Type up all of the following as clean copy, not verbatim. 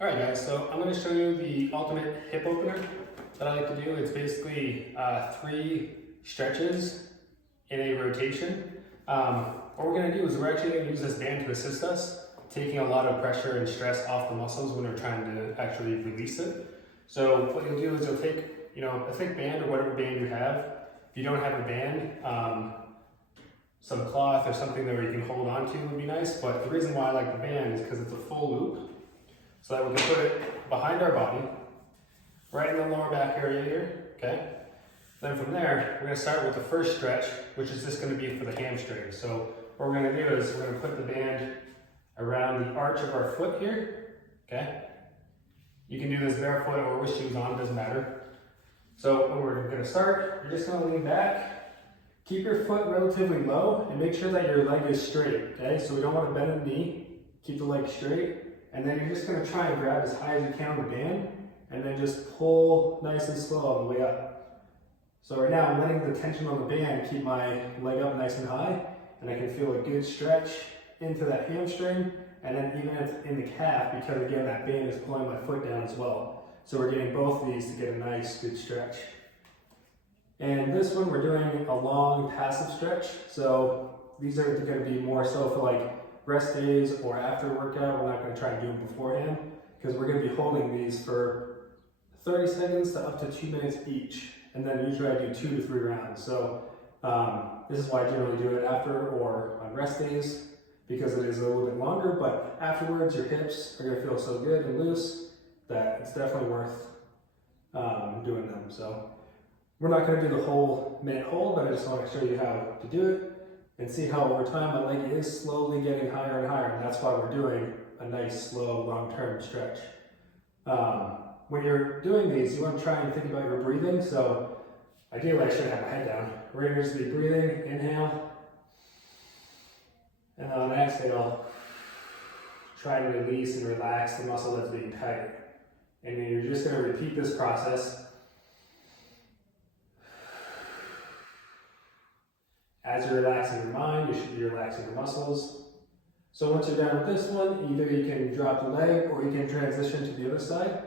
Alright guys, so I'm going to show you the ultimate hip opener that I like to do. It's basically 3 stretches in a rotation. What we're going to do is we're actually going to use this band to assist us, taking a lot of pressure and stress off the muscles when we're trying to actually release it. So what you'll do is you'll take a thick band or whatever band you have. If you don't have a band, some cloth or something that you can hold on to would be nice, but the reason why I like the band is because it's a full loop. So that we can put it behind our body, right in the lower back area here, okay? Then from there, we're gonna start with the first stretch, which is just gonna be for the hamstrings. So what we're gonna do is we're gonna put the band around the arch of our foot here, okay? You can do this barefoot or with shoes on, doesn't matter. So when we're gonna start, you're just gonna lean back, keep your foot relatively low, and make sure that your leg is straight, okay? So we don't wanna bend the knee, keep the leg straight. And then you're just going to try and grab as high as you can on the band, and then just pull nice and slow on the way up. So right now I'm letting the tension on the band keep my leg up nice and high, and I can feel a good stretch into that hamstring, and then even in the calf, because again that band is pulling my foot down as well. So we're getting both of these to get a nice good stretch. And this one we're doing a long passive stretch, so these are going to be more so for like rest days or after workout. We're not going to try and do them beforehand because we're going to be holding these for 30 seconds to up to 2 minutes each, and then usually I do 2 to 3 rounds. So this is why I generally do it after or on rest days, because it is a little bit longer, but afterwards your hips are going to feel so good and loose that it's definitely worth doing them. So we're not going to do the whole minute hold, but I just want to show you how to do it and see how over time my leg is slowly getting higher and higher, and that's why we're doing a nice, slow, long-term stretch. When you're doing these, you want to try and think about your breathing. So ideally I should have my head down. We're going to just be breathing, inhale, and on exhale, try to release and relax the muscle that's being tight. And then you're just going to repeat this process. As you're relaxing your mind, you should be relaxing your muscles. So once you're done with this one, either you can drop the leg or you can transition to the other side.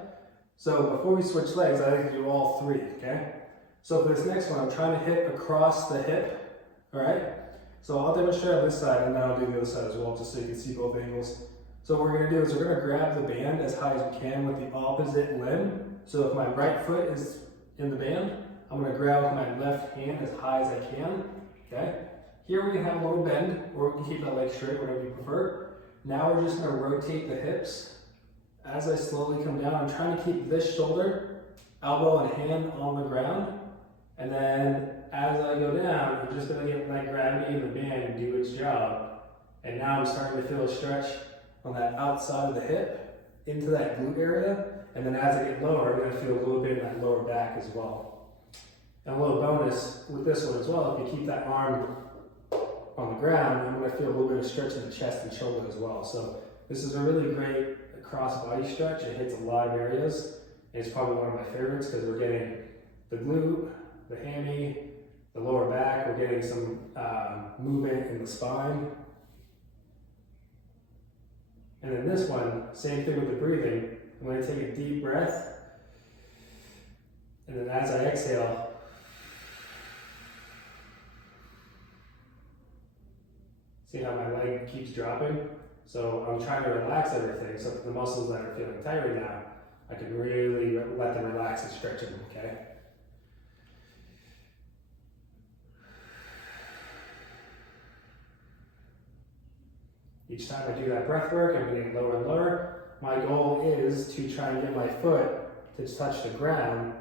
So before we switch legs, I like to do all 3, okay? So for this next one, I'm trying to hit across the hip, all right? So I'll demonstrate on this side and then I'll do the other side as well, just so you can see both angles. So what we're gonna do is we're gonna grab the band as high as we can with the opposite limb. So if my right foot is in the band, I'm gonna grab with my left hand as high as I can. Okay, here we can have a little bend, or we can keep that leg straight, whatever you prefer. Now we're just going to rotate the hips. As I slowly come down, I'm trying to keep this shoulder, elbow, and hand on the ground. And then as I go down, I'm just going to get my gravity in the band do its job. And now I'm starting to feel a stretch on that outside of the hip into that glute area. And then as I get lower, I'm going to feel a little bit in that lower back as well. And a little bonus with this one as well, if you keep that arm on the ground, I'm going to feel a little bit of stretch in the chest and shoulder as well. So this is a really great cross body stretch. It hits a lot of areas. It's probably one of my favorites because we're getting the glute, the hammy, the lower back. We're getting some movement in the spine. And then this one, same thing with the breathing. I'm going to take a deep breath. And then as I exhale, see how my leg keeps dropping? So I'm trying to relax everything, so the muscles that are feeling tight right now, I can really let them relax and stretch them, okay? Each time I do that breath work, I'm getting lower and lower. My goal is to try and get my foot to touch the ground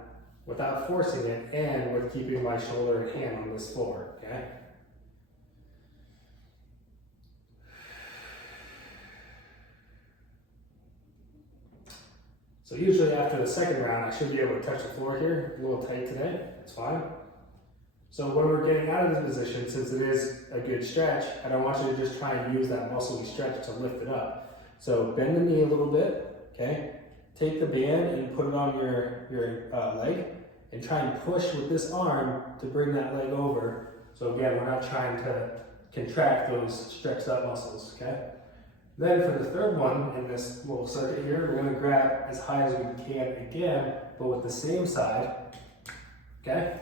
without forcing it and with keeping my shoulder and hand on this floor, okay? So usually after the second round, I should be able to touch the floor here. A little tight today, that's fine. So when we're getting out of this position, since it is a good stretch, I don't want you to just try and use that muscle we stretch to lift it up. So bend the knee a little bit, okay? Take the band and put it on your leg and try and push with this arm to bring that leg over. So again, we're not trying to contract those stretched out muscles, okay? Then for the third one in this little circuit here, we're gonna grab as high as we can again, but with the same side, okay?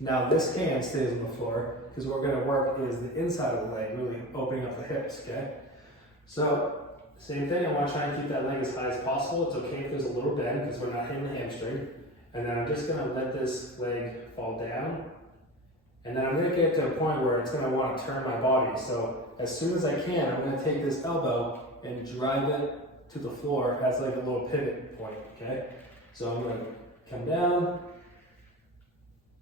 Now this hand stays on the floor, because what we're gonna work is the inside of the leg, really opening up the hips, okay? So, same thing, I wanna try and keep that leg as high as possible. It's okay if there's a little bend, because we're not hitting the hamstring. And then I'm just gonna let this leg fall down. And then I'm gonna get to a point where it's gonna wanna turn my body. So as soon as I can, I'm gonna take this elbow and drive it to the floor as like a little pivot point, okay? So I'm gonna come down,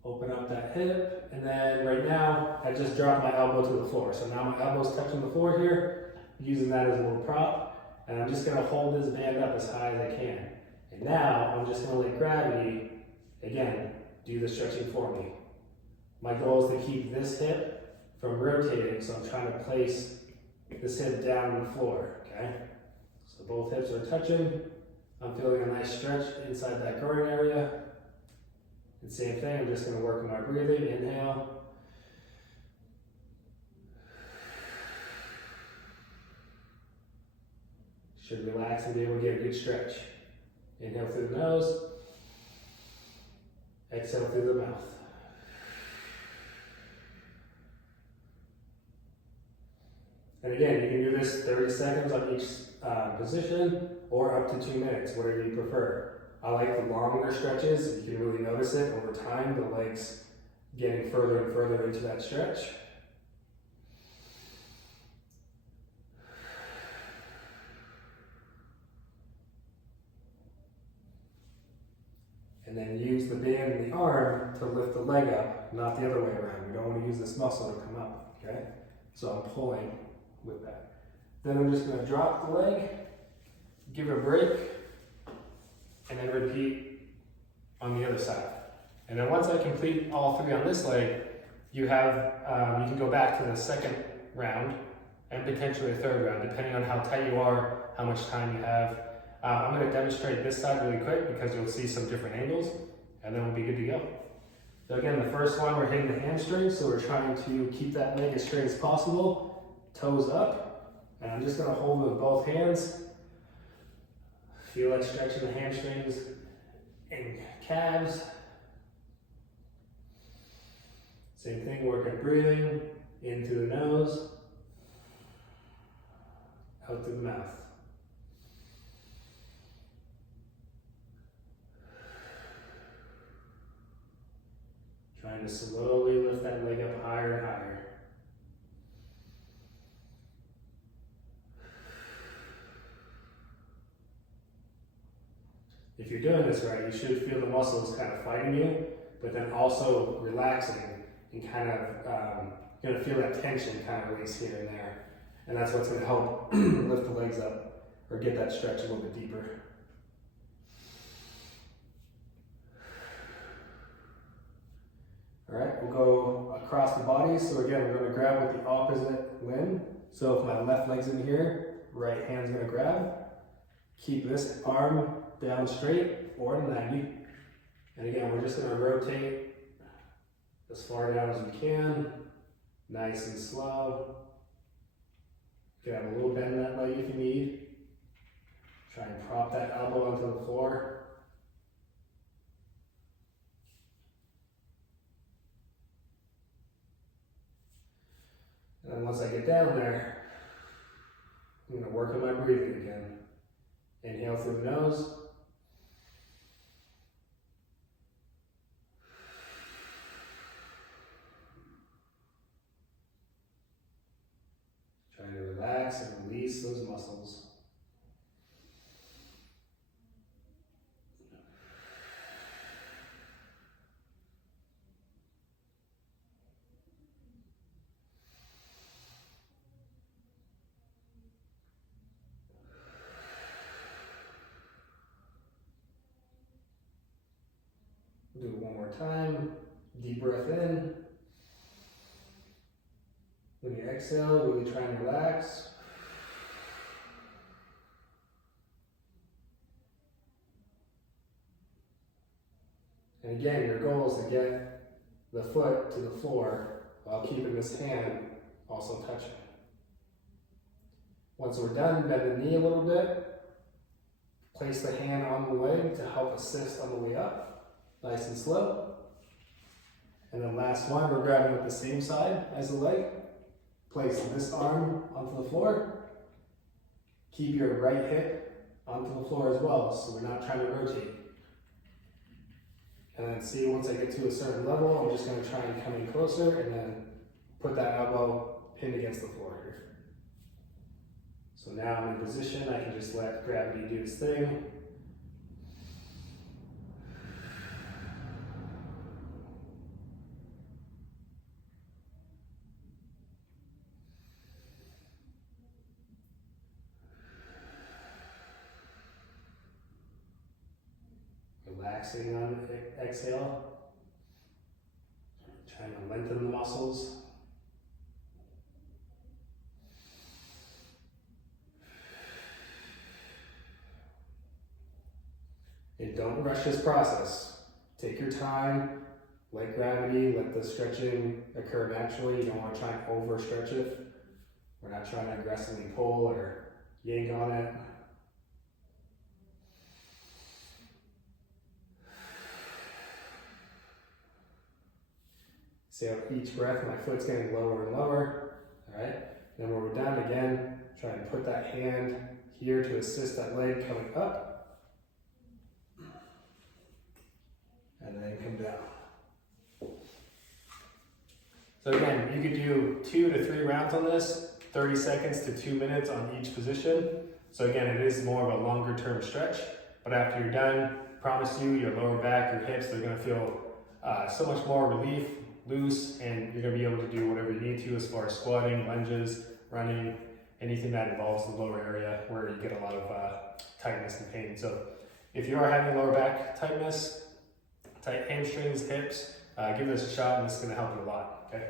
open up that hip, and then right now, I just dropped my elbow to the floor. So now my elbow's touching the floor here, using that as a little prop, and I'm just gonna hold this band up as high as I can. And now, I'm just gonna let gravity, again, do the stretching for me. My goal is to keep this hip from rotating, so I'm trying to place this hip down on the floor, okay? So both hips are touching. I'm feeling a nice stretch inside that groin area. And same thing, I'm just gonna work on my breathing. Inhale. Should relax and be able to get a good stretch. Inhale through the nose. Exhale through the mouth. And again, you can do this 30 seconds on each position or up to 2 minutes, whatever you prefer. I like the longer stretches. You can really notice it over time, the legs getting further and further into that stretch. And then use the band in the arm to lift the leg up, not the other way around. We don't want to use this muscle to come up, okay? So I'm pulling with that. Then I'm just gonna drop the leg, give it a break, and then repeat on the other side. And then once I complete all three on this leg, you have, you can go back to the second round and potentially a third round, depending on how tight you are, how much time you have. I'm gonna demonstrate this side really quick because you'll see some different angles, and then we'll be good to go. So again, the first one, we're hitting the hamstrings, so we're trying to keep that leg as straight as possible, toes up, and I'm just gonna hold with both hands. Feel that stretch in the hamstrings and calves. Same thing, working breathing, in through the nose, out through the mouth. Trying to slowly lift that leg up higher and higher. If you're doing this right, you should feel the muscles kind of fighting you, but then also relaxing and kind of, you're gonna feel that tension kind of release here and there. And that's what's gonna help lift the legs up or get that stretch a little bit deeper. All right, we'll go across the body. So again, we're gonna grab with the opposite limb. So if my left leg's in here, right hand's gonna grab. Keep this arm down straight, forward to 90. And again, we're just gonna rotate as far down as we can, nice and slow. You can have a little bend in that leg if you need. Try and prop that elbow onto the floor. And then once I get down there, I'm gonna work on my breathing again. Inhale through the nose. Trying to relax and release those muscles. Do it one more time. Deep breath in. When you exhale, really try and relax. And again, your goal is to get the foot to the floor while keeping this hand also touching. Once we're done, bend the knee a little bit. Place the hand on the leg to help assist on the way up. Nice and slow. And then last one, we're grabbing with the same side as the leg. Place this arm onto the floor. Keep your right hip onto the floor as well, so we're not trying to rotate. And then see, once I get to a certain level, I'm just going to try and come in closer and then put that elbow pinned against the floor here. So now I'm in position, I can just let gravity do its thing. Relaxing on the exhale. Trying to lengthen the muscles. And don't rush this process. Take your time, let gravity, let the stretching occur naturally. You don't want to try and overstretch it. We're not trying to aggressively pull or yank on it. See how each breath my foot's getting lower and lower. All right. Then when we're done again, try and put that hand here to assist that leg coming up. And then come down. So again, you could do 2 to 3 rounds on this, 30 seconds to 2 minutes on each position. So again, it is more of a longer term stretch, but after you're done, promise you, your lower back, your hips, they're gonna feel so much more relief, loose, and you're gonna be able to do whatever you need to as far as squatting, lunges, running, anything that involves the lower area where you get a lot of tightness and pain. So if you are having lower back tightness, tight hamstrings, hips, give this a shot and it's gonna help you a lot, okay?